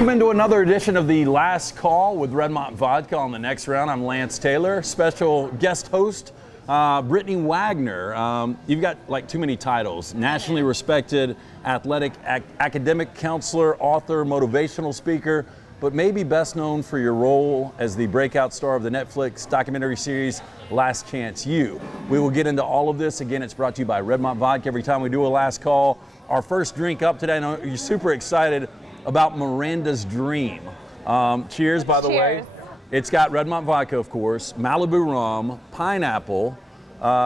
Welcome into another edition of The Last Call with Redmont Vodka. On the next round, I'm Lance Taylor, special guest host, Brittany Wagner. You've got like too many titles. Nationally respected athletic academic counselor, author, motivational speaker, but maybe best known for your role as the breakout star of the Netflix documentary series, Last Chance U. We will get into all of this. Again, it's brought to you by Redmont Vodka. Every time we do a last call, our first drink up today, I know you're super excited about Miranda's Dream. Cheers, by the way. It's got Redmont Vodka, of course, Malibu rum, pineapple,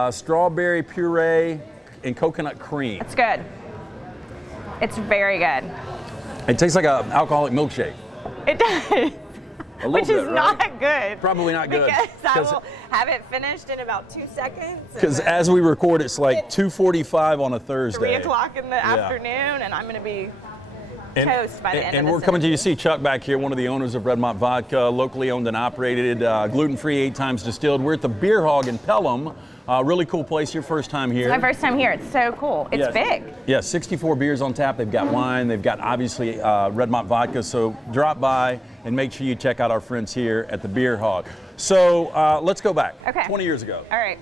strawberry puree, and coconut cream. It's good. It's very good. It tastes like an alcoholic milkshake. It does. Which is not good. Probably not good. Because I will have it finished in about 2 seconds. Because as we record, it's like 2:45 on a Thursday. 3 o'clock in the afternoon, and I'm going to be toast by the end of And this we're coming to you. See Chuck back here, one of the owners of Redmont Vodka, locally owned and operated, gluten-free, 8 times distilled. We're at the Beer Hog in Pelham. Really cool place. Your first time here. It's my first time here. It's so cool. It's big. Yeah, 64 beers on tap. They've got wine. They've got obviously Redmont Vodka. So drop by and make sure you check out our friends here at the Beer Hog. So let's go back. Okay. 20 years ago. All right.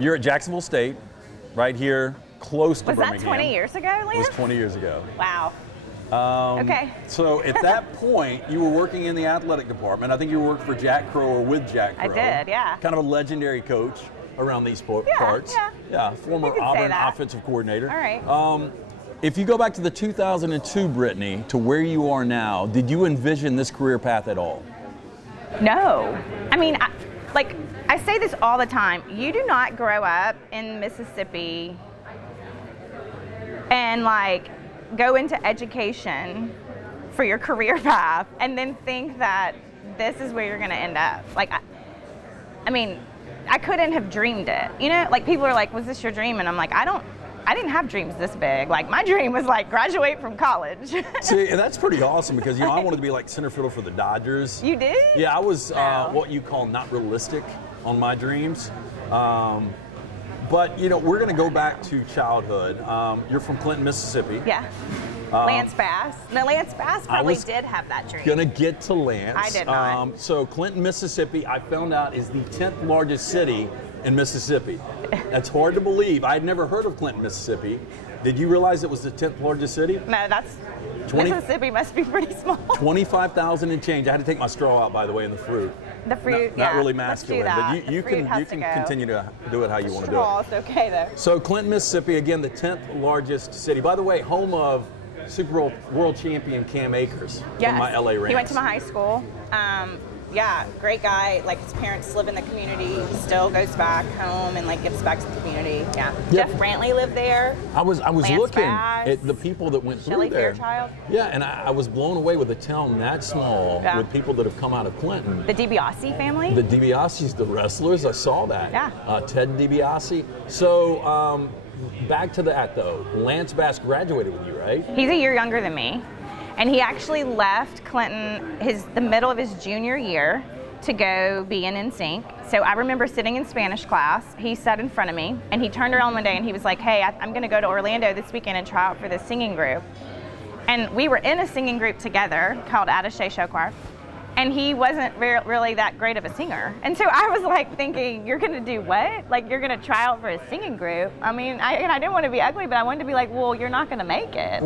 You're at Jacksonville State, right here, close to Birmingham. Was that 20 years ago, Lance? It was 20 years ago. Wow. Okay. So at that point, you were working in the athletic department. I think you worked for Jack Crow or with Jack Crow. I did, yeah. Kind of a legendary coach around these parts. Yeah, former Auburn offensive coordinator. All right. If you go back to the 2002 Brittany to where you are now, did you envision this career path at all? No. I mean, I say this all the time. You do not grow up in Mississippi and go into education for your career path and then think that this is where you're going to end up. I mean, I couldn't have dreamed it. You know, people are like, was this your dream? And I'm like, I didn't have dreams this big. My dream was graduate from college. See, and that's pretty awesome because, I wanted to be center fielder for the Dodgers. You did? Yeah, I was what you call not realistic on my dreams. But, we're going to go back to childhood. You're from Clinton, Mississippi. Yeah. Lance Bass. No, Lance Bass probably did have that dream. Going to get to Lance. I did not. So Clinton, Mississippi, I found out is the 10th largest city in Mississippi. That's hard to believe. I'd never heard of Clinton, Mississippi. Did you realize it was the 10th largest city? No, Mississippi must be pretty small. 25,000 and change. I had to take my straw out, by the way, in the fruit. The fruit, not really masculine, but you can go. continue to do it how you want to do it. It's okay though. So Clinton, Mississippi, again, the 10th largest city. By the way, home of Super Bowl world champion Cam Akers from my LA Rams. He went to my high school. Yeah, great guy. His parents live in the community. He still goes back home and gives back to the community. Yeah. Jeff Brantley lived there. I was looking at the people that went through there. Fairchild. Yeah, and I was blown away with a town that small with people that have come out of Clinton. The DiBiase family. The DiBiase's, the wrestlers. I saw that. Yeah. Ted DiBiase. So back to that though. Lance Bass graduated with you, right? He's a year younger than me. And he actually left Clinton the middle of his junior year to go be in NSYNC. So I remember sitting in Spanish class. He sat in front of me, and he turned around one day and he was like, hey, I'm going to go to Orlando this weekend and try out for this singing group. And we were in a singing group together called Attaché Show Choir. And he wasn't really that great of a singer. And so I was thinking, you're going to do what? You're going to try out for a singing group? I mean, I didn't want to be ugly, but I wanted to be well, you're not going to make it.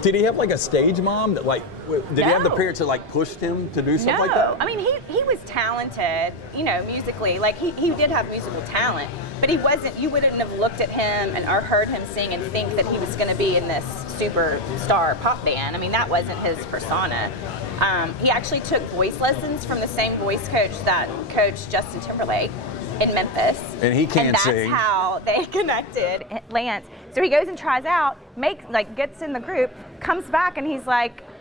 Did he have a stage mom that did he have the parents that pushed him to do something like that? I mean, he was talented, musically. He did have musical talent, but he wasn't, you wouldn't have looked at him or heard him sing and think that he was going to be in this superstar pop band. I mean, that wasn't his persona. He actually took voice lessons from the same voice coach that coached Justin Timberlake in Memphis. And he can't sing. And that's how they connected, Lance. So he goes and tries out, gets in the group, comes back, and he's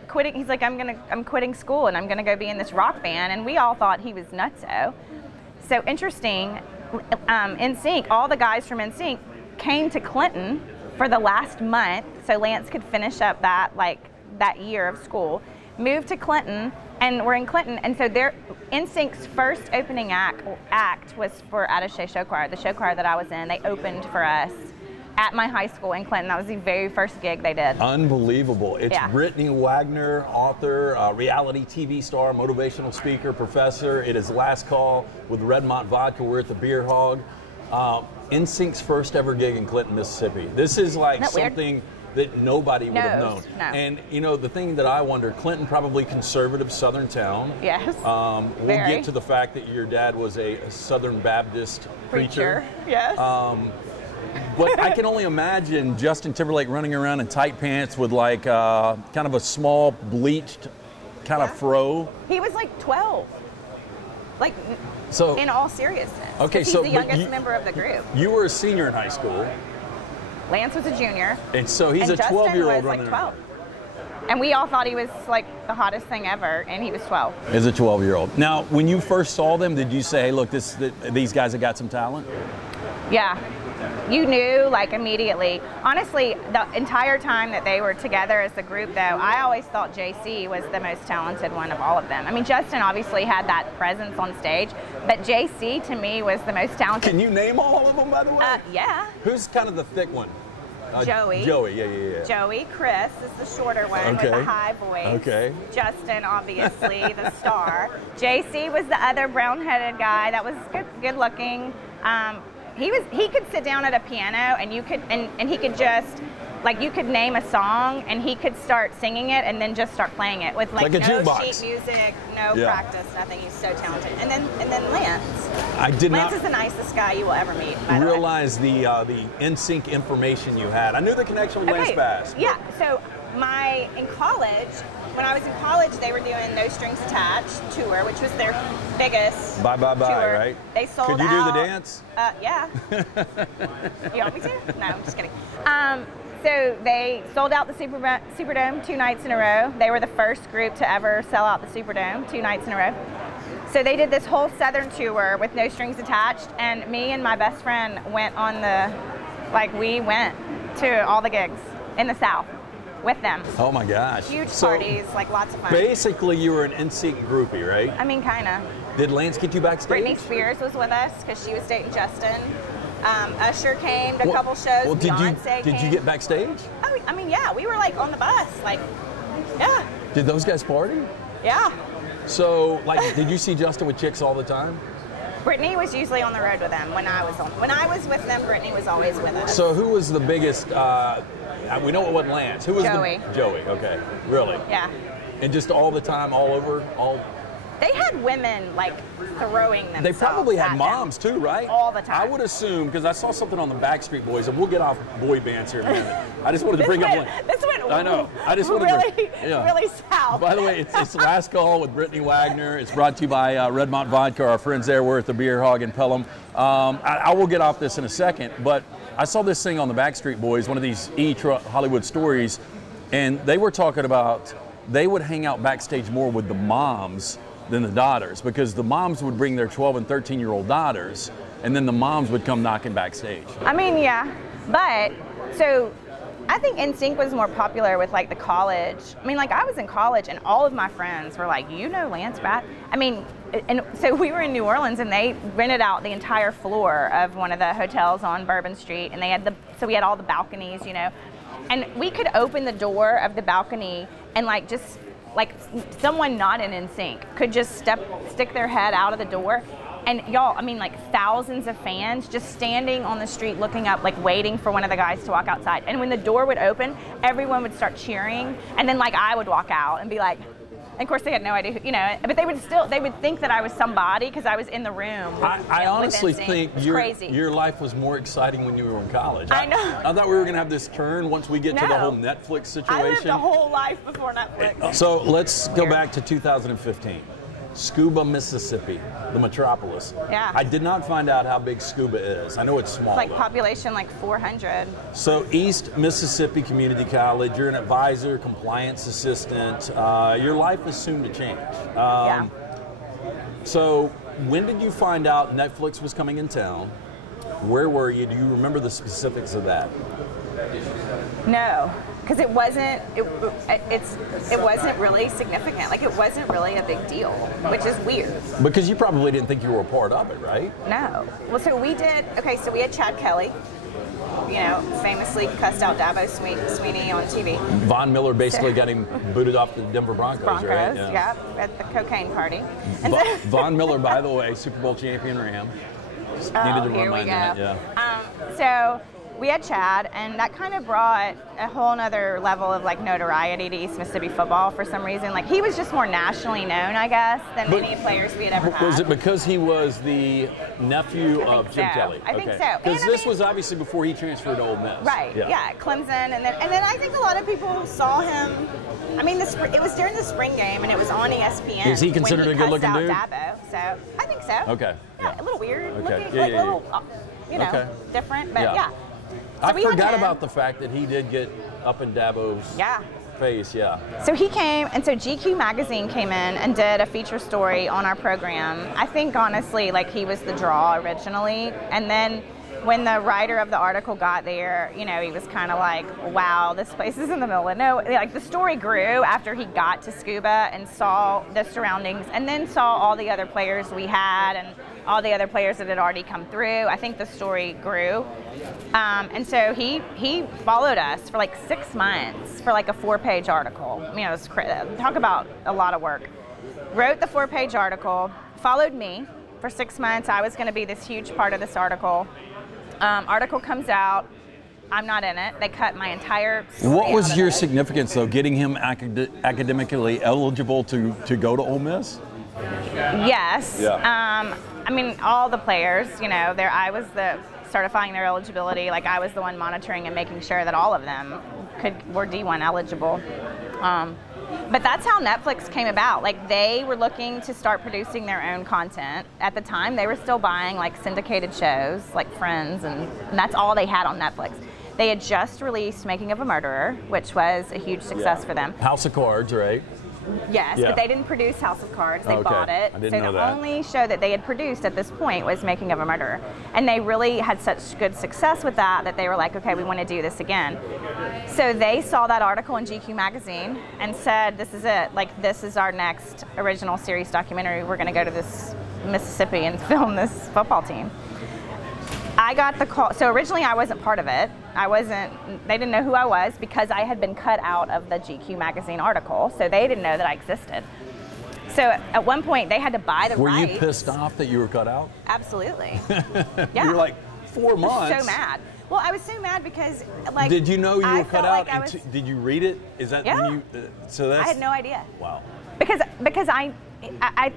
quitting. He's I'm quitting school and I'm gonna go be in this rock band. And we all thought he was nutso. So interesting. NSYNC, all the guys from NSYNC came to Clinton for the last month, so Lance could finish up that that year of school. Moved to Clinton, and we're in Clinton, and so NSYNC's first opening act was for Attaché Show Choir, the show choir that I was in. They opened for us at my high school in Clinton. That was the very first gig they did. Unbelievable. It's Yeah. Brittany Wagner, author, reality TV star, motivational speaker, professor. It is Last Call with Redmont Vodka. We're at the Beer Hog. NSYNC's first ever gig in Clinton, Mississippi. This is like something that nobody would have known. No. And you know, the thing that I wonder, Clinton, probably conservative Southern town. Yes. We'll get to the fact that your dad was a Southern Baptist preacher. Yes. But I can only imagine Justin Timberlake running around in tight pants with like kind of a small bleached kind of fro. He was like 12. Like, so, in all seriousness. Okay, he's so the youngest member of the group. You were a senior in high school. Lance was a junior. And so he's a 12-year-old running around. And we all thought he was like the hottest thing ever, and he was 12. As a 12-year-old. Now, when you first saw them, did you say, hey, look, these guys have got some talent? Yeah. You knew, like, immediately. Honestly, the entire time that they were together as a group, though, I always thought JC was the most talented one of all of them. I mean, Justin obviously had that presence on stage, but JC, to me, was the most talented. Can you name all of them, by the way? Yeah. Who's kind of the thick one? Joey. Joey, yeah. Joey. Chris is the shorter one with the high voice. Okay. Justin, obviously, the star. JC was the other brown-headed guy that was good looking. He could sit down at a piano and you could and he could just, like, you could name a song and he could start singing it and then just start playing it with like no sheet music, no practice, nothing. He's so talented. And then Lance. Lance is the nicest guy you will ever meet. Realize the NSYNC information you had. I knew the connection with Lance Bass. Yeah. So in college, when I was in college, they were doing No Strings Attached tour, which was their biggest Bye, tour. right? They sold out. Could you do the dance? Yeah. You want me to? No, I'm just kidding. So they sold out the Superdome 2 nights in a row. They were the first group to ever sell out the Superdome 2 nights in a row. So they did this whole Southern tour with No Strings Attached, and me and my best friend went on we went to all the gigs in the South with them. Oh my gosh. Huge parties, like lots of fun. Basically, you were an NSYNC groupie, right? I mean, kind of. Did Lance get you backstage? Britney Spears was with us because she was dating Justin. Usher came to a couple shows. Well, Beyonce did you get backstage? Oh, I mean, yeah. We were like on the bus, like, yeah. Did those guys party? Yeah. So, like, did you see Justin with chicks all the time? Brittany was usually on the road with them when I was with them. Brittany was always with us. So who was the biggest? We know it wasn't Lance. Who was Joey? Joey. Okay, really? Yeah. And just all the time, all over, all. They had women like throwing themselves. They probably had moms too, right? All the time. I would assume, because I saw something on the Backstreet Boys, and we'll get off boy bands here in a minute. I just wanted to bring up. This went. I know. I just wanted really south. By the way, it's Last Call with Brittany Wagner. It's brought to you by Redmont Vodka. Our friends there. We're at the Beer Hog in Pelham. I will get off this in a second, but I saw this thing on the Backstreet Boys, one of these Hollywood stories, and they were talking about they would hang out backstage more with the moms than the daughters, because the moms would bring their 12 and 13-year-old daughters, and then the moms would come knocking backstage. I mean, yeah, but so I think NSYNC was more popular with like the college. I mean, like I was in college and all of my friends were like, you know Lance Bass? I mean, and so we were in New Orleans and they rented out the entire floor of one of the hotels on Bourbon Street, and they had so we had all the balconies, you know, and we could open the door of the balcony and like someone not in NSYNC could just stick their head out of the door, and y'all, I mean, like thousands of fans just standing on the street looking up, like waiting for one of the guys to walk outside. And when the door would open, everyone would start cheering, and then like I would walk out and be like, and of course they had no idea, you know, but they would think that I was somebody because I was in the room. I honestly think crazy. Your life was more exciting when you were in college. I know. I thought we were going to have this turn once we get to the whole Netflix situation. I lived a whole life before Netflix. So let's go back to 2015. Scooba, Mississippi, the metropolis. Yeah. I did not find out how big Scooba is. I know it's small. Like population like 400. So East Mississippi Community College, you're an advisor, compliance assistant. Your life is soon to change. Yeah. So when did you find out Netflix was coming in town? Where were you? Do you remember the specifics of that? No, because it wasn't really significant. Like it wasn't really a big deal, which is weird. Because you probably didn't think you were a part of it, right? No. Well, so we did. Okay, so we had Chad Kelly. you know, famously cussed out Dabo Sweeney on TV. Von Miller basically got him booted off the Denver Broncos, right? Yeah, at the cocaine party. And Von Miller, by the way, Super Bowl champion Ram. Just needed to here we remind go. that, yeah. So we had Chad, and that kind of brought a whole nother level of like notoriety to East Mississippi football for some reason. Like he was just more nationally known, I guess, than any players we had ever had. Was it because he was the nephew of Jim Kelly? I think so. Because this was obviously before he transferred to Ole Miss. Right. Yeah. Clemson, and then I think a lot of people saw him. I mean, it was during the spring game, and it was on ESPN. Is he considered a good-looking dude? Dabo, so I think so. Okay. Yeah, a little weird looking, Yeah, like a little, you know, different, but yeah. So I forgot about the fact that he did get up in Dabo's face, So he came, and so GQ magazine came in and did a feature story on our program. I think honestly, like he was the draw originally, and then when the writer of the article got there, you know, he was kind of like, wow, this place is in the middle of nowhere. Like the story grew after he got to Scooba and saw the surroundings, and then saw all the other players we had and all the other players that had already come through. I think the story grew. And so he followed us for like 6 months for like a 4-page article. You know, talk about a lot of work. Wrote the 4-page article, followed me for 6 months. I was going to be this huge part of this article. Article comes out. I'm not in it. They cut my entire story. What was your significance, though, getting him academically eligible to go to Ole Miss? Yes. Yeah. I mean, all the players, you know, I was the certifying their eligibility. Like I was the one monitoring and making sure that all of them were D1 eligible. But that's how Netflix came about. Like they were looking to start producing their own content. At the time, they were still buying like syndicated shows like Friends, and that's all they had on Netflix. They had just released Making of a Murderer, which was a huge success for them. House of Cards, right? Yes, but they didn't produce House of Cards. They bought it. I didn't know that. So the only show that they had produced at this point was Making of a Murderer. And they really had such good success with that they were like, okay, we want to do this again. So they saw that article in GQ magazine and said, this is it. Like, this is our next original series documentary. We're going to go to this Mississippi and film this football team. I got the call. So originally I wasn't part of it. They didn't know who I was because I had been cut out of the GQ magazine article. So they didn't know that I existed. So at one point they had to buy the rights. Were you pissed off that you were cut out? Absolutely. Yeah. You were like 4 months. I was so mad. Well, I was so mad because like. Did you know you were cut out? Like did you read it? Is that when you? So that's. I had no idea. Wow. Because I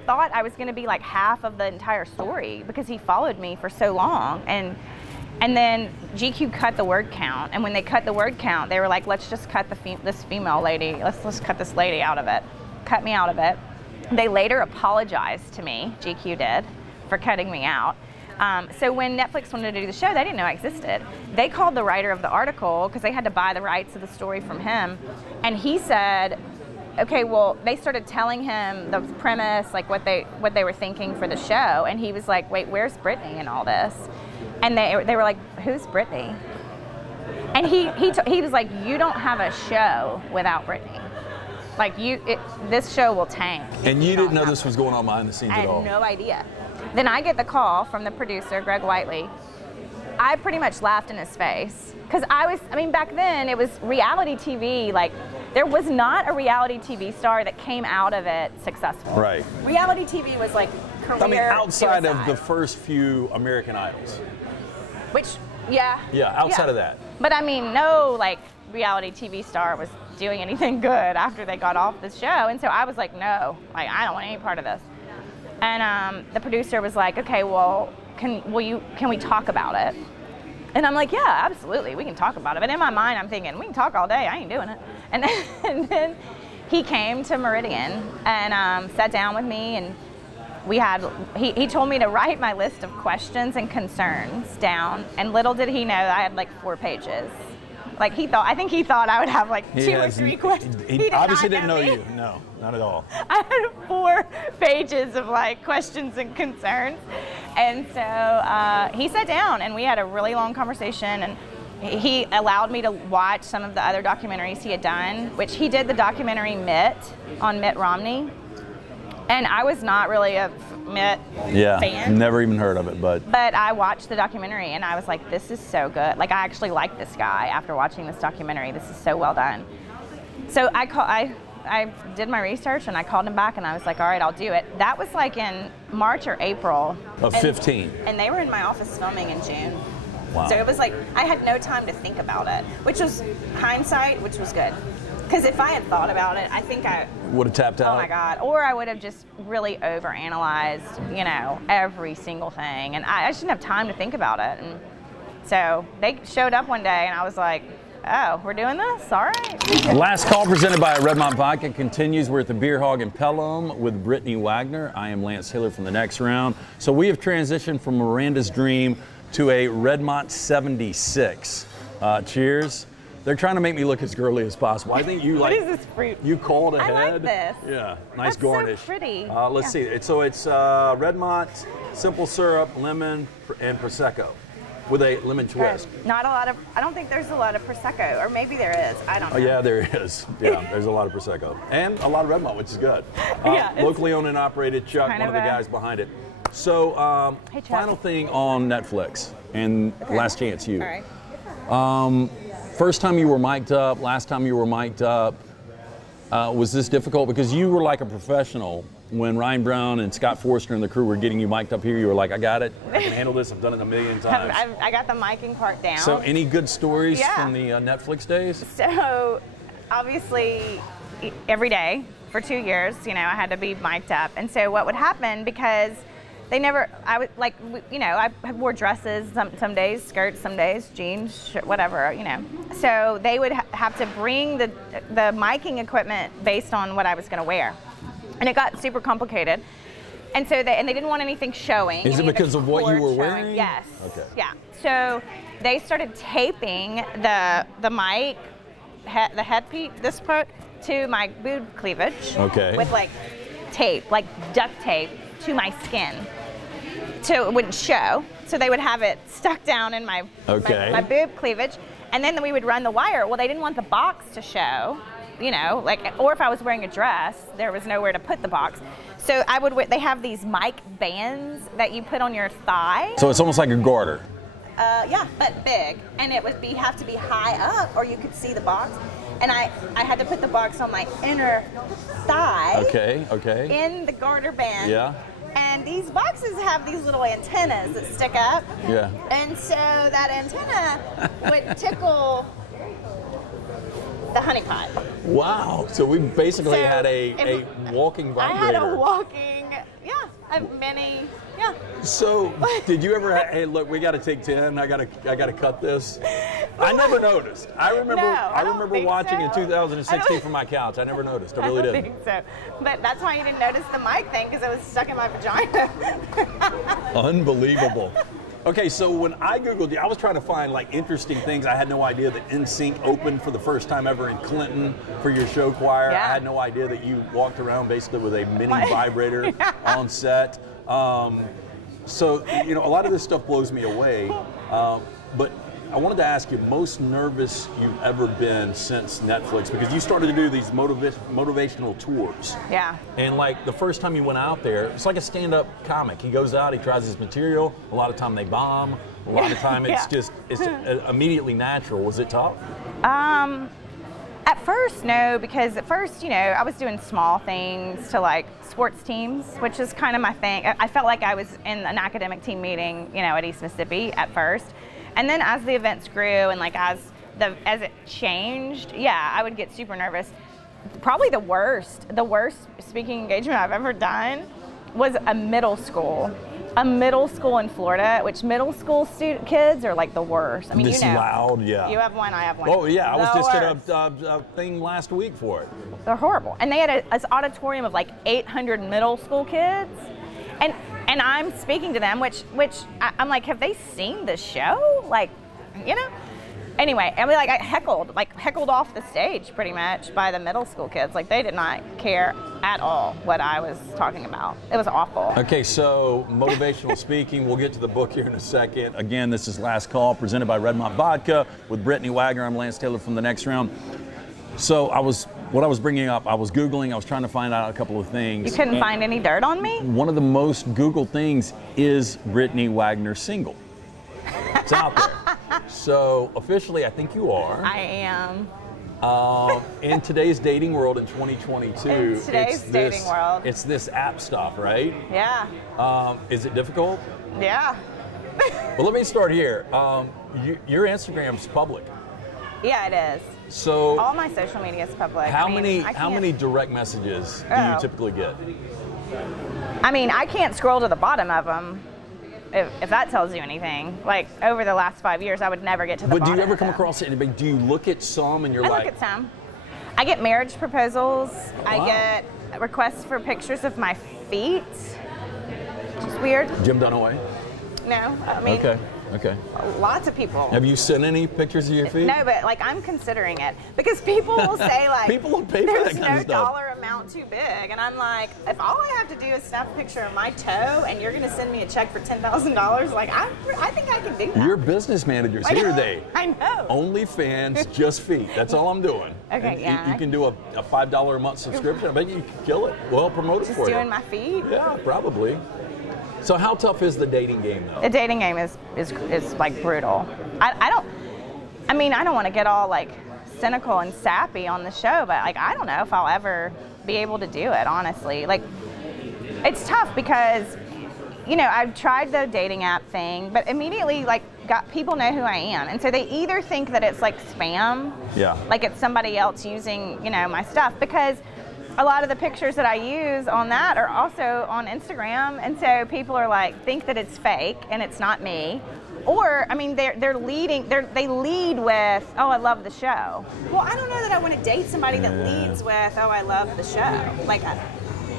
thought I was going to be like half of the entire story because he followed me for so long, and then GQ cut the word count, and when they cut the word count, they were like, let's just cut this female lady, let's cut this lady out of it, cut me out of it. They later apologized to me, GQ did, for cutting me out. So when Netflix wanted to do the show, they didn't know I existed. They called the writer of the article because they had to buy the rights of the story from him, and he said, okay, well, they started telling him the premise, like what they were thinking for the show, and he was like, wait, where's Brittany in all this? And they were like, who's Brittany? And he was like, you don't have a show without Brittany. Like this show will tank. And you didn't know this was going on behind the scenes at all? I had no idea. Then I get the call from the producer, Greg Whiteley. I pretty much laughed in his face. Because back then it was reality TV, like there was not a reality TV star that came out of it successful. Right. Reality TV was like career outside suicide. of the first few American Idols. Which, yeah. Yeah, outside of that. But no like reality TV star was doing anything good after they got off the show. And so I was like, no, like I don't want any part of this. And the producer was like, okay, well, can we talk about it? And I'm like, yeah, absolutely, we can talk about it. But in my mind, I'm thinking, we can talk all day, I ain't doing it. And then he came to Meridian and sat down with me, and he told me to write my list of questions and concerns down, and little did he know that I had like 4 pages. Like I think he thought I would have like 2 or 3 questions. He obviously didn't know you. No, not at all. I had 4 pages of like questions and concerns. And so he sat down and we had a really long conversation, and he allowed me to watch some of the other documentaries he had done, which he did the documentary Mitt on Mitt Romney. And I was not really a fan. Never even heard of it, but I watched the documentary and I was like, this is so good. Like, I actually like this guy after watching this documentary. This is so well done. So I did my research and I called him back and I was like, all right, I'll do it. That was like in March or April of 15. And they were in my office filming in June. Wow. So it was like I had no time to think about it, which was hindsight, which was good. Because if I had thought about it, I think I would have tapped out. Oh my God. Or I would have just really overanalyzed, you know, every single thing. And I just didn't have time to think about it. And so they showed up one day and I was like, oh, we're doing this? All right. Last call presented by Redmont Vodka continues. We're at the Beer Hog in Pelham with Brittany Wagner. I am Lance Taylor from the next round. So we have transitioned from Miranda's Dream to a Redmont 76. Cheers. They're trying to make me look as girly as possible. I think you like. What is this fruit? You called ahead. I like this. Yeah, nice garnish. So pretty. Let's see. So it's Redmont, simple syrup, lemon, and prosecco, with a lemon twist. Not a lot of. I don't think there's a lot of prosecco, or maybe there is. I don't know. Oh yeah, there is. Yeah, there's a lot of prosecco and a lot of Redmont, which is good. Locally owned and operated. Chuck, one of the guys behind it. So, hey, Chuck. Final thing on Netflix and Last Chance U. All right. First time you were mic'd up, last time you were mic'd up, was this difficult? Because you were like a professional when Ryan Brown and Scott Forster and the crew were getting you mic'd up here. You were like, I got it, I can handle this, I've done it a million times. I got the micing part down. So any good stories from the Netflix days? So obviously every day for 2 years, you know, I had to be mic'd up. And so what would happen, because they never, I would like, you know, I wore dresses some days, skirts, some days, jeans, shirt, whatever, you know. So they would have to bring the miking equipment based on what I was going to wear. And it got super complicated. And so they didn't want anything showing. Is it because of what you were wearing? Yes. Okay. Yeah. So they started taping the mic, the headpiece, this part, to my boob cleavage. Okay. With like tape, like duct tape, to my skin, so it wouldn't show. So they would have it stuck down in my boob cleavage, and then we would run the wire. Well, they didn't want the box to show, you know, like, or if I was wearing a dress, there was nowhere to put the box. So I would. They have these mic bands that you put on your thigh. So it's almost like a garter. Yeah, but big, and it would have to be high up, or you could see the box. And I had to put the box on my inner thigh. Okay, okay. In the garter band. Yeah. And these boxes have these little antennas that stick up. Yeah. And so that antenna would tickle the honeypot. Wow. So we basically had a walking vibrator. I had a walking, a mini, So did you ever? Hey, look, we got to take 10. I gotta cut this. I never noticed. I remember watching in 2016 from my couch. I never noticed. I really didn't. I don't think so. But that's why you didn't notice the mic thing, because it was stuck in my vagina. Unbelievable. Okay, so when I Googled you, I was trying to find like interesting things. I had no idea that NSYNC opened for the first time ever in Clinton for your show choir. Yeah. I had no idea that you walked around basically with a mini vibrator on set. So, you know, a lot of this stuff blows me away. But I wanted to ask you, most nervous you've ever been since Netflix, because you started to do these motivational tours. Yeah. And like the first time you went out there, it's like a stand-up comic. He goes out, he tries his material. A lot of time they bomb. A lot of time it's it's immediately natural. Was it tough? At first, no, because at first, you know, I was doing small things to like sports teams, which is kind of my thing. I felt like I was in an academic team meeting, you know, at East Mississippi at first. And then as the events grew and like as it changed, I would get super nervous. Probably the worst speaking engagement I've ever done was a middle school in Florida, which middle school kids are like the worst. I mean, this you know, loud, yeah. You have one, I have one. Oh yeah, I was just at a thing last week for it. They're horrible, and they had an auditorium of like 800 middle school kids, and I'm speaking to them, which I'm like, have they seen the show? Like, you know. Anyway, and I heckled off the stage pretty much by the middle school kids. Like, they did not care at all what I was talking about. It was awful. Okay, so motivational speaking, we'll get to the book here in a second. Again, this is Last Call, presented by Redmont Vodka with Brittany Wagner. I'm Lance Taylor from the next round. So I was what I was bringing up, I was Googling, I was trying to find out a couple of things. You couldn't find any dirt on me? One of the most Googled things is Brittany Wagner single. It's out there. So officially, I think you are. I am. In today's dating world in 2022, it's this app stuff, right? Yeah. Is it difficult? Yeah. Well, let me start here. Your Instagram's public. Yeah, it is. So all my social media is public. How many direct messages do you typically get? I mean, I can't scroll to the bottom of them. If that tells you anything, like over the last 5 years, I would never get to the bottom. But do you ever come across anybody? Do you look at some and you're like? I look at some. I get marriage proposals. Wow. I get requests for pictures of my feet. Which is weird. Jim Dunaway? No, I mean. Okay. Lots of people. Have you sent any pictures of your feet? No, but like I'm considering it because people will say like people will pay for that kind of stuff. There's no dollar amount too big, and I'm like, if all I have to do is snap a picture of my toe, and you're going to send me a check for $10,000, like I think I can do that. Your business manager's here today. I know. OnlyFans, just feet. That's all I'm doing. Okay, and yeah. You can do a $5 a month subscription. I bet you can kill it. Well, promote it for you. Just doing my feet. Yeah, probably. So how tough is the dating game though? The dating game is like brutal. I don't want to get all like cynical and sappy on the show, but like I don't know if I'll ever be able to do it, honestly. Like it's tough because I've tried the dating app thing, but immediately like people know who I am, and so they either think that it's like spam, like it's somebody else using my stuff, because a lot of the pictures that I use on that are also on Instagram, and so people are like think that it's fake and it's not me. Or I mean, they lead with, oh, I love the show. Well, I don't know that I want to date somebody that leads with, oh, I love the show. Like,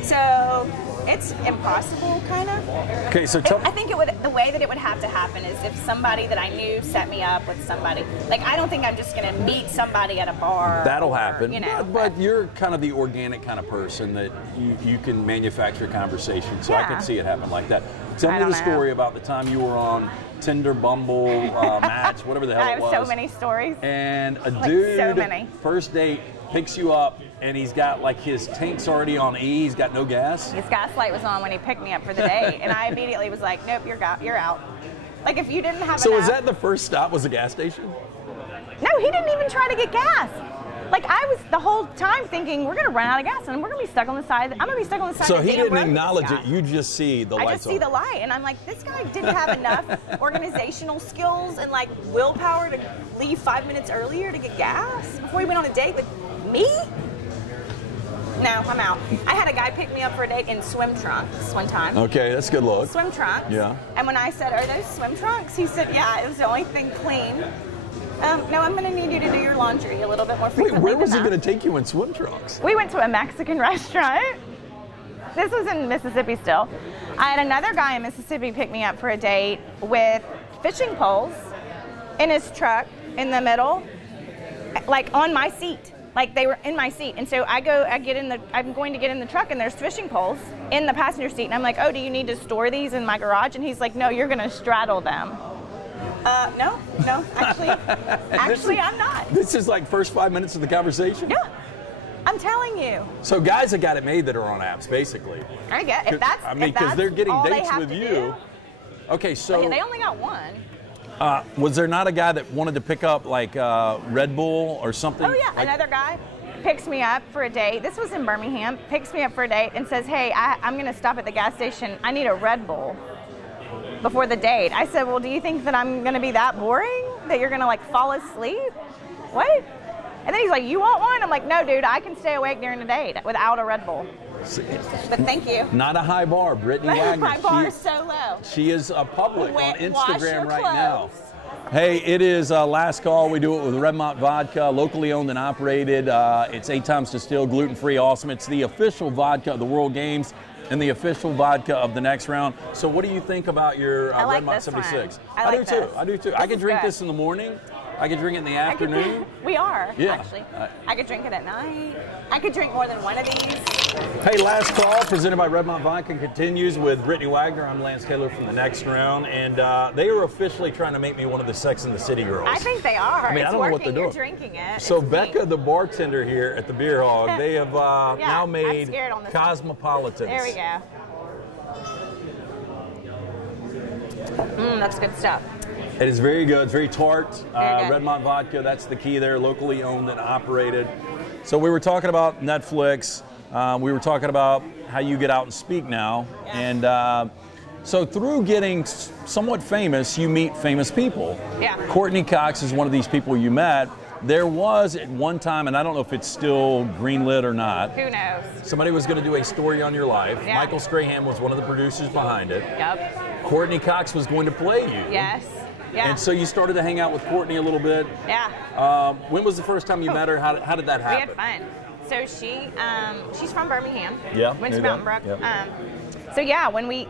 so it's impossible, kind of. Okay, so I think the way that it would have to happen is if somebody that I knew set me up with somebody. Like, I don't think I'm just going to meet somebody at a bar. That'll happen. But you're kind of the organic kind of person that you can manufacture conversation. So I can see it happen like that. Tell me the story about the time you were on Tinder, Bumble, Match, whatever the hell it was. I have so many stories. And a dude, so many. First date, picks you up, and he's got like his tank's already on E. He's got no gas. His gas light was on when he picked me up for the date, and I immediately was like, "Nope, you're out." Like if you didn't have. So was that the first stop? Was a gas station? No, he didn't even try to get gas. Like I was the whole time thinking we're gonna run out of gas and we're gonna be stuck on the side. I'm gonna be stuck on the side. So of the he didn't acknowledge it. You just see the lights. I just see the light, and I'm like, this guy didn't have enough organizational skills and like willpower to leave 5 minutes earlier to get gas before he went on a date with me. No, I'm out. I had a guy pick me up for a date in swim trunks one time. Okay, that's a good look. Swim trunks. Yeah. And when I said, "Are those swim trunks?" he said, "Yeah, it was the only thing clean." No, I'm going to need you to do your laundry a little bit more frequently. Wait, where was he going to take you in swim trunks? We went to a Mexican restaurant. This was in Mississippi still. I had another guy in Mississippi pick me up for a date with fishing poles in his truck in the middle, like on my seat. Like they were in my seat. And so I'm going to get in the truck, and there's fishing poles in the passenger seat. And I'm like, "Oh, do you need to store these in my garage?" And he's like, "No, you're going to straddle them." No, actually, I'm not. This is like first 5 minutes of the conversation? Yeah, I'm telling you. So guys have got it made that are on apps, basically. I get if that's because they're getting dates with you. Okay, so they only got one. Was there not a guy that wanted to pick up like Red Bull or something? Oh yeah, another guy picks me up for a date. This was in Birmingham. Picks me up for a date and says, "Hey, I'm going to stop at the gas station. I need a Red Bull before the date." I said, "Well, do you think that I'm going to be that boring that you're going to like fall asleep?" What? And then he's like, "You want one?" I'm like, "No, dude, I can stay awake during the date without a Red Bull." But thank you. Not a high bar, Brittany Wagner. My bar is so low. She is public on Instagram right now. clothes. Hey, it is last call. We do it with Redmont Vodka, locally owned and operated. It's 8 times distilled, gluten-free, awesome. It's the official vodka of the World Games and the official vodka of the next round. So what do you think about your Redmont 76? I do too. I do too. I can drink this in the morning. I could drink it in the afternoon. We are, Yeah. actually. I could drink it at night. I could drink more than one of these. Hey, last call presented by Redmont Vodka continues with Brittany Wagner. I'm Lance Taylor from the Next Round, and they are officially trying to make me one of the Sex and the City girls. I think they are. I mean, it's I don't know what they're doing. You're drinking it. So it's Becca, neat. the bartender here at the Beer Hog, they have now made Cosmopolitans. There we go. That's good stuff. It is very good. It's very tart. Very good. Redmont Vodka, that's the key there, locally owned and operated. So we were talking about Netflix. We were talking about how you get out and speak now. Yeah. And so through getting somewhat famous, you meet famous people. Yeah. Courtney Cox is one of these people you met. There was at one time, and I don't know if it's still greenlit or not. Who knows? Somebody was going to do a story on your life. Yeah. Michael Strahan was one of the producers behind it. Yep. Courtney Cox was going to play you. Yes. Yeah. And so you started to hang out with Courtney a little bit. Yeah. When was the first time you met her? How did that happen? We had fun. So she's from Birmingham. Yeah. Went to Mountain Brook. Yep. So yeah, when we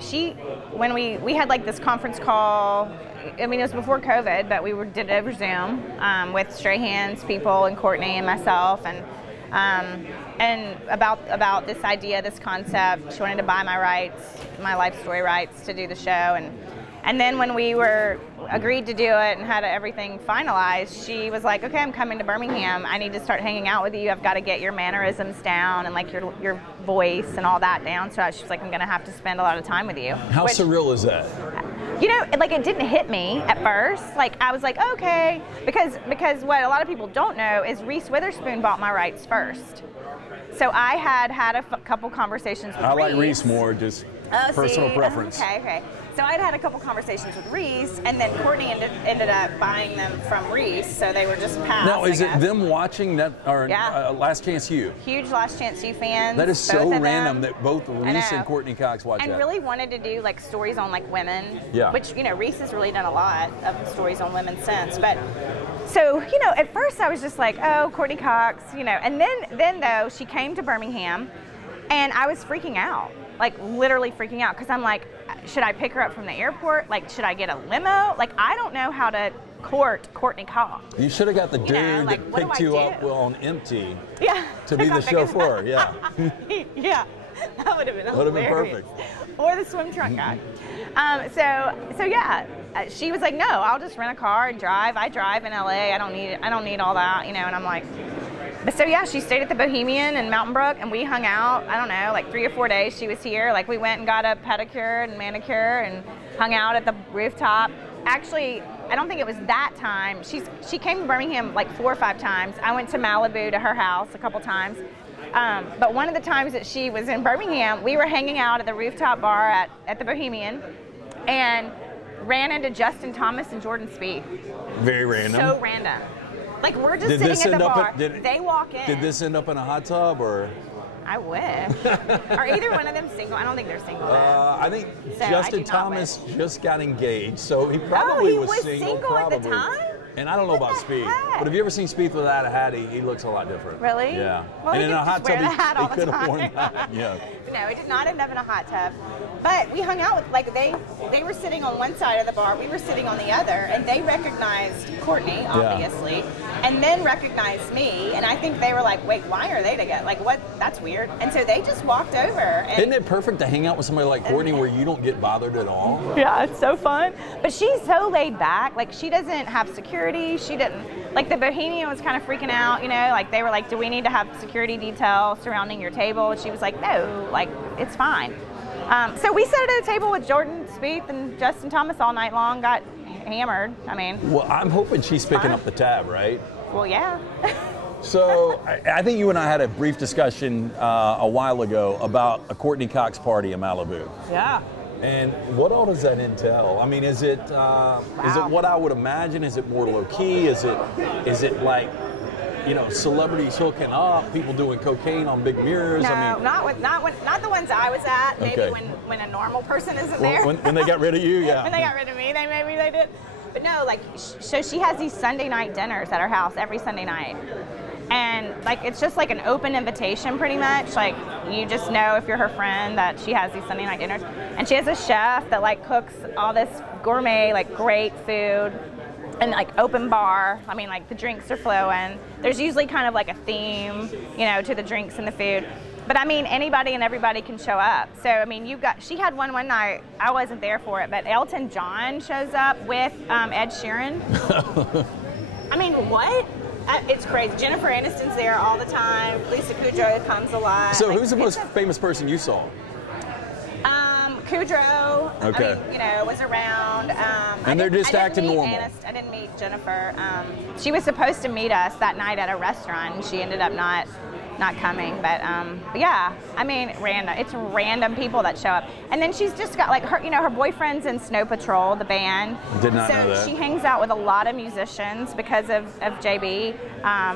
had like this conference call. I mean, it was before COVID, but we did it over Zoom with Strahan's people and Courtney and myself, and about this idea, this concept. She wanted to buy my rights, my life story rights to do the show, and then when we agreed to do it and had everything finalized, she was like, okay, I'm coming to Birmingham. I need to start hanging out with you. I've got to get your mannerisms down and like your voice and all that down. So she's like, I'm going to have to spend a lot of time with you. How surreal is that? You know, like it didn't hit me at first. Like I was like, okay, because what a lot of people don't know is Reese Witherspoon bought my rights first. So I had a couple conversations with Reese. I like Reese more, just personal preference. Okay. So I'd had a couple conversations with Reese, and then Courtney ended up buying them from Reese, so they were just passed. Now, is it them watching that, or Last Chance U? Huge Last Chance U fans. That is so random that both Reese and Courtney Cox watch that. And really wanted to do like stories on like women, yeah. Which, you know, Reese has really done a lot of stories on women since. But so, you know, at first I was just like, oh, Courtney Cox, you know, and then though she came to Birmingham, and I was freaking out. Like literally freaking out because I'm like, should I pick her up from the airport? Like, should I get a limo? Like, I don't know how to court Courtney Cox. You should have got the dude like, that picked you up on empty to be the chauffeur. Yeah. Yeah, that would have been hilarious. Would have been perfect. Or the swim trunk guy. So yeah, she was like, no, I'll just rent a car and drive. I drive in LA. I don't need all that, you know. And I'm like. But so yeah, she stayed at the Bohemian in Mountain Brook, and we hung out, I don't know, like 3 or 4 days she was here. Like we went and got a pedicure and manicure and hung out at the rooftop. Actually, I don't think it was that time. She came to Birmingham like 4 or 5 times. I went to Malibu to her house a couple times. But one of the times that she was in Birmingham, we were hanging out at the rooftop bar at the Bohemian and ran into Justin Thomas and Jordan Spieth. Very random. So random. Like we're just sitting at the bar. They walk in. Did this end up in a hot tub or? I wish. Are either one of them single? I don't think they're single. I think so Justin Thomas just got engaged, so he probably was single probably. At the time? And I don't know about Spieth, but have you ever seen Spieth without a hat? He looks a lot different. Really? Yeah. Well, and in a hot tub, he could have worn that. Yeah. No, it did not end up in a hot tub. But we hung out with, like, they were sitting on one side of the bar, we were sitting on the other, and they recognized Courtney, obviously, and then recognized me, and I think they were like, wait, why are they together? Like, what? That's weird. And so they just walked over. And isn't it perfect to hang out with somebody like Courtney where you don't get bothered at all? Yeah, it's so fun. But she's so laid back. Like, she doesn't have security. She didn't, like, the Bohemian was kind of freaking out, you know, like, they were like, do we need to have security detail surrounding your table? And she was like, no, like, it's fine. So we sat at a table with Jordan Spieth and Justin Thomas all night long, got hammered. I mean. Well, I'm hoping she's picking up the tab, right? Well, yeah. So I think you and I had a brief discussion a while ago about a Courtney Cox party in Malibu. Yeah. And what all does that entail? I mean, is it what I would imagine? Is it more low key? Is it like, you know, celebrities hooking up, people doing cocaine on big mirrors? No, I mean, not the ones I was at. Maybe when a normal person isn't there. When they got rid of you, yeah. When they got rid of me, maybe they did. But no, like, so she has these Sunday night dinners at her house every Sunday night. And, like, it's just like an open invitation pretty much. Like, you just know if you're her friend that she has these Sunday night dinners. And she has a chef that, like, cooks all this gourmet, like, great food. and like open bar. I mean, like the drinks are flowing. There's usually kind of like a theme, you know, to the drinks and the food. But I mean, anybody and everybody can show up. So I mean, she had one night. I wasn't there for it, but Elton John shows up with Ed Sheeran. I mean, what? It's crazy. Jennifer Aniston's there all the time. Lisa Kudrow comes a lot. So who's the most famous person you saw? Kudrow, okay. I mean, you know, was around. And they're just acting normal. I didn't meet Jennifer. She was supposed to meet us that night at a restaurant, and she ended up not coming. But yeah, I mean, random. It's random people that show up. And then she's just got like her, you know, her boyfriend's in Snow Patrol, the band. Did not know that. So she hangs out with a lot of musicians because of JB,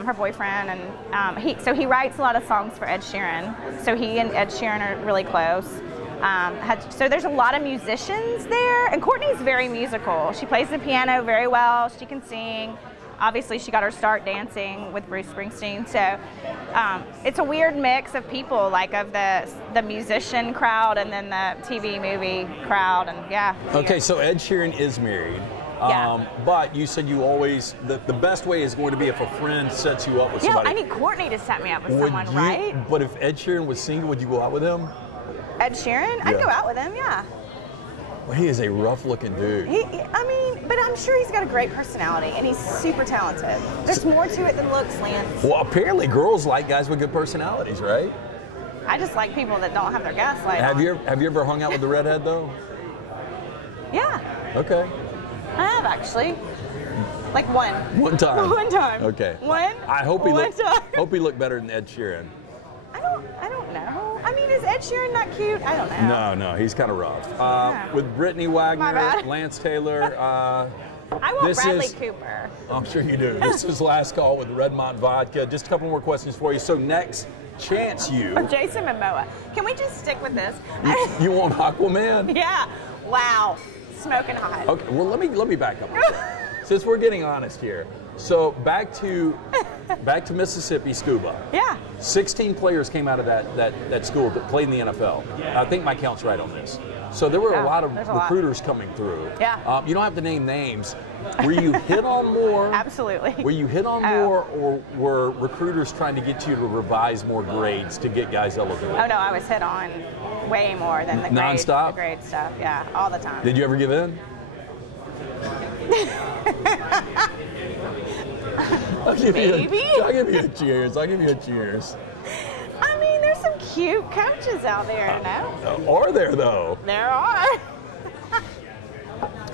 her boyfriend, and he writes a lot of songs for Ed Sheeran. So he and Ed Sheeran are really close. So there's a lot of musicians there, and Courtney's very musical. She plays the piano very well. She can sing. Obviously, she got her start dancing with Bruce Springsteen. So it's a weird mix of people, like of the musician crowd and then the TV movie crowd, and yeah. Okay, so Ed Sheeran is married. Yeah. But you said you always, the best way is going to be if a friend sets you up with somebody. Yeah, I need Courtney to set me up with someone, right? But if Ed Sheeran was single, would you go out with him? Ed Sheeran? I'd go out with him, yeah. Well, he is a rough-looking dude. I mean, but I'm sure he's got a great personality, and he's super talented. There's more to it than looks, Lance. Well, apparently girls like guys with good personalities, right? I just like people that don't have their gaslight Have on. you ever hung out with the redhead, though? Yeah. Okay. I have, actually. Like one. One time? One time. Okay. One? I hope he looked looked better than Ed Sheeran. I don't know. I mean, is Ed Sheeran not cute? I don't know. No, he's kind of rough. With Brittany Wagner, Lance Taylor. I want Bradley Cooper. I'm sure you do. This is last call with Redmont Vodka. Just a couple more questions for you. So next, Chance U. Or Jason Momoa. Can we just stick with this? You want Aquaman? Yeah. Wow. Smoking hot. Okay. Well, let me back up. Since we're getting honest here. So back to Mississippi Scuba. Yeah. 16 players came out of that school that played in the NFL. I think my count's right on this. So there were a lot of recruiters coming through. Yeah. You don't have to name names. Were you hit on more? Absolutely. Were you hit on more, or were recruiters trying to get you to revise more grades to get guys eligible? Oh no, I was hit on way more than the Non-stop? grade stuff. Yeah, all the time. Did you ever give in? I'll give you a cheers. I'll give you a cheers. I mean, there's some cute coaches out there, you know? Are there, though? There are.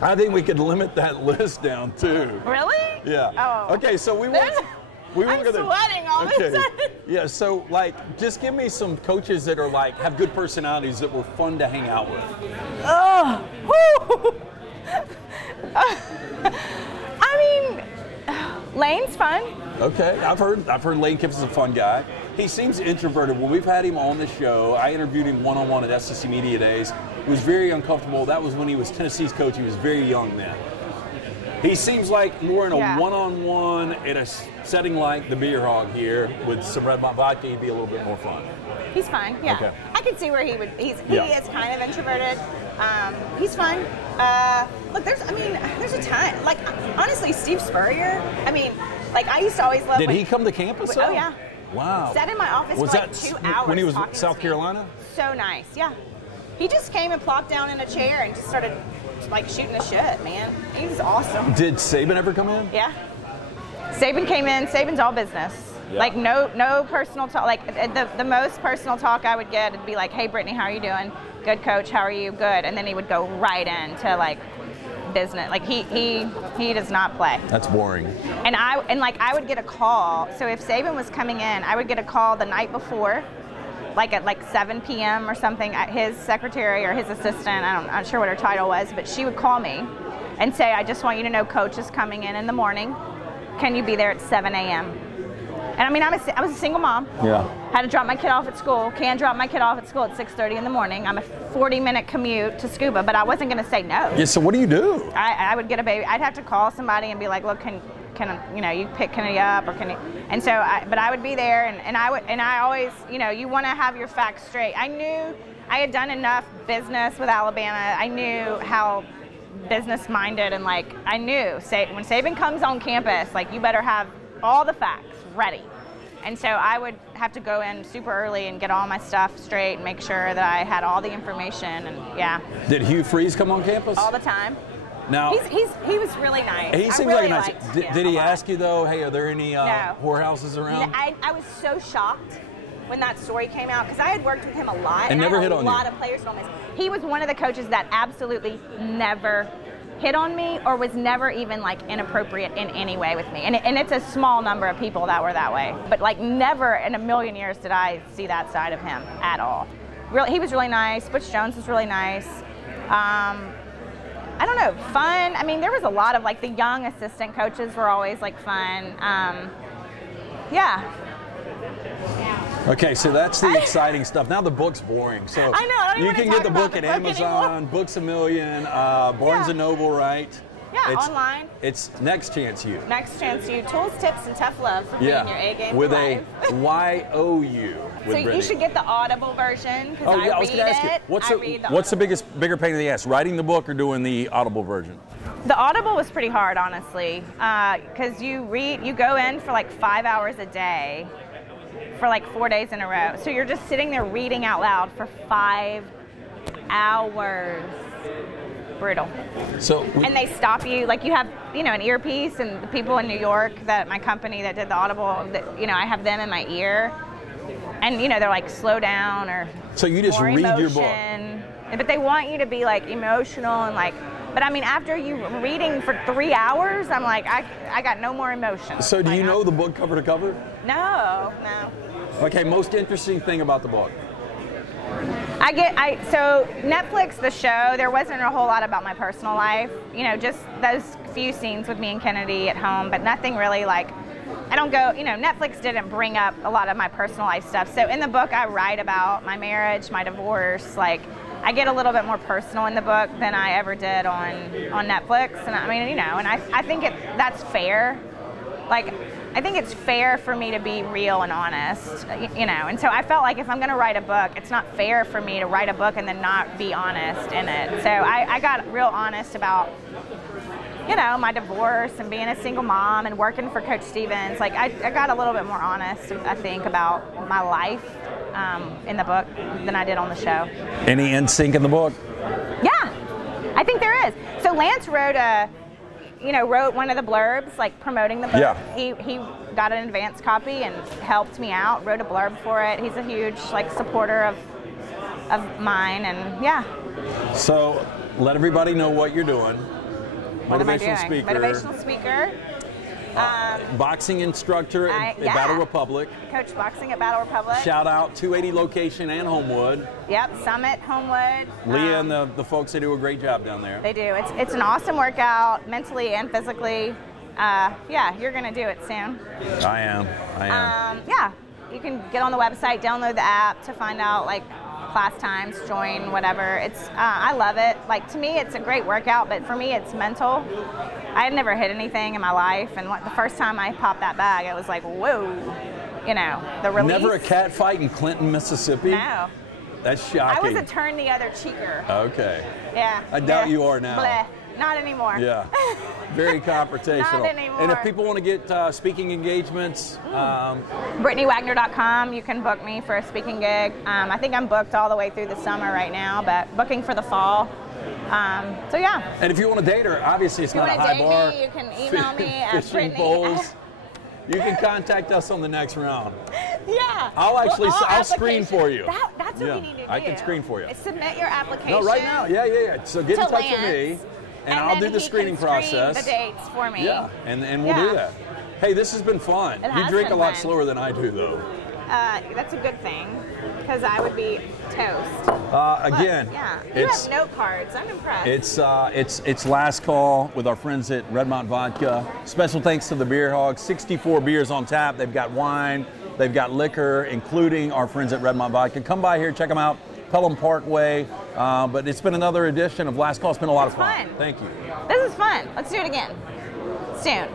I think we could limit that list down, too. Really? Yeah. Oh. Okay, so I'm sweating all of a sudden. Yeah, so, like, just give me some coaches that are, like, have good personalities that were fun to hang out with. Oh, whoo. I mean, Lane's fun. Okay, I've heard Lane Kiffin is a fun guy. He seems introverted. When we've had him on the show, I interviewed him one-on-one at SEC Media Days. He was very uncomfortable. That was when he was Tennessee's coach. He was very young then. He seems like more in a one-on-one in a setting like the Beer Hog here with some Redmont Vodka, he'd be a little bit more fun. He's fine, yeah. Okay. I can see where he is kind of introverted. He's fine. Look, there's a ton. Like, honestly, Steve Spurrier, I mean, like, I used to always love. Did he come to campus? Oh, yeah. Wow. Sat in my office for like 2 hours. When he was in South Carolina? So nice, yeah. He just came and plopped down in a chair and just started, like, shooting the shit, man. He was awesome. Did Saban ever come in? Yeah. Saban came in. Saban's all business. Yeah. Like, no personal talk. Like, the most personal talk I would get would be like, hey, Brittany, how are you doing? Good, coach. How are you? Good. And then he would go right into, like, business. Like, he does not play. That's boring. And I would get a call. So if Saban was coming in, I would get a call the night before, like at like 7 p.m. or something, at his secretary or his assistant. I'm not sure what her title was, but she would call me and say, I just want you to know coach is coming in the morning. Can you be there at 7 a.m.? And I mean, I was a single mom. Yeah. Had to drop my kid off at school. Can drop my kid off at school at 6:30 in the morning. I'm a 40-minute commute to Scooba, but I wasn't going to say no. Yeah. So what do you do? I would get a baby. I'd have to call somebody and be like, look, can you know, you pick Kennedy up, or can you? And so, but I would be there, and I always, you know, you want to have your facts straight. I knew I had done enough business with Alabama. I knew how business minded, and like I knew when Saban comes on campus, like you better have all the facts ready. And so I would have to go in super early and get all my stuff straight and make sure that I had all the information, and yeah. Did Hugh Freeze come on campus? All the time. Now he was really nice. He seems really like a nice. Did he ask you though? Hey, are there any whorehouses around? I was so shocked when that story came out, because I had worked with him a lot, and never hit on you. A lot of players on this. He was one of the coaches that absolutely never hit on me or was never even like inappropriate in any way with me. And it's a small number of people that were that way. But like never in a million years did I see that side of him at all. Really, he was really nice. Butch Jones was really nice. I don't know, fun. I mean, there was a lot of like the young assistant coaches were always like fun. Yeah. Okay, so that's the exciting stuff. Now the book's boring. So I know, I don't you even can wanna get the talk book about at the book Amazon, anymore. Books A Million, Barnes and Noble, right? Yeah, online. It's Next Chance U. Next Chance U. Tools, tips, and tough love for being your A game with live. a Y-O-U. So you should get the Audible version, because I was going to ask you, what's the bigger pain in the ass, writing the book or doing the Audible version? The Audible was pretty hard, honestly, because you go in for like 5 hours a day for like 4 days in a row. So you're just sitting there reading out loud for 5 hours. Brutal. And they stop you, like you have, an earpiece, and the people in New York that my company that did the Audible, that, I have them in my ear, and they're like, slow down, or so you just read emotion. Your book. But they want you to be like emotional and like, but I mean, after you reading for 3 hours, I'm like, I got no more emotion. So do you know the book cover to cover? No. Okay, most interesting thing about the book. So Netflix, the show, there wasn't a whole lot about my personal life, just those few scenes with me and Kennedy at home, but nothing really like, I don't go, Netflix didn't bring up a lot of my personal life stuff. So in the book, I write about my marriage, my divorce, like I get a little bit more personal in the book than I ever did on Netflix. And I mean, and I think that's fair. Like, I think it's fair for me to be real and honest, and so I felt like if I'm going to write a book, it's not fair for me to write a book and then not be honest in it. So I got real honest about, my divorce and being a single mom and working for Coach Stevens. Like, I got a little bit more honest, I think, about my life in the book than I did on the show. Any NSYNC in the book? Yeah, I think there is. So Lance wrote wrote one of the blurbs, like promoting the book. Yeah. He got an advance copy and helped me out, wrote a blurb for it. He's a huge supporter of mine, and yeah. So let everybody know what you're doing. What am I doing? Speaker. Motivational speaker. Boxing instructor at Battle Republic. Coach boxing at Battle Republic. Shout out 280 location and Homewood. Yep, Summit, Homewood. Leah and the folks, they do a great job down there. They do. It's an awesome workout, mentally and physically. Yeah, you're going to do it soon. I am. Yeah, you can get on the website, download the app to find out class times, join, whatever. It's I love it. Like, to me, it's a great workout, but for me, it's mental. I had never hit anything in my life, and the first time I popped that bag, it was like, whoa, the release. Never a cat fight in Clinton, Mississippi? No. That's shocking. I was a turn the other cheeker. Okay. Yeah. I doubt you are now. Bleh. Not anymore. Yeah. Very confrontational. Not anymore. And if people want to get speaking engagements, BrittanyWagner.com, you can book me for a speaking gig. I think I'm booked all the way through the summer right now, but booking for the fall. So yeah. And if you want to date her, obviously it's not a high bar. Me, you can email me at fishing Brittany. poles. You can contact us on the next round. Yeah. I'll screen for you. That's what we need to do. I can screen for you. Submit your application. No, right now. Yeah. So get in touch with me, and I'll do the screening process. The dates for me. Yeah, and we'll do that. Hey, this has been fun. You drink a lot slower than I do, though. That's a good thing, because I would be toast. Again, you have note cards. I'm impressed. It's last call with our friends at Redmont Vodka. Special thanks to the Beer Hog. 64 beers on tap. They've got wine. They've got liquor, including our friends at Redmont Vodka. Come by here, check them out. Pelham Parkway. But it's been another edition of Last Call. It's been a lot of fun. Fun. Thank you. This is fun. Let's do it again soon.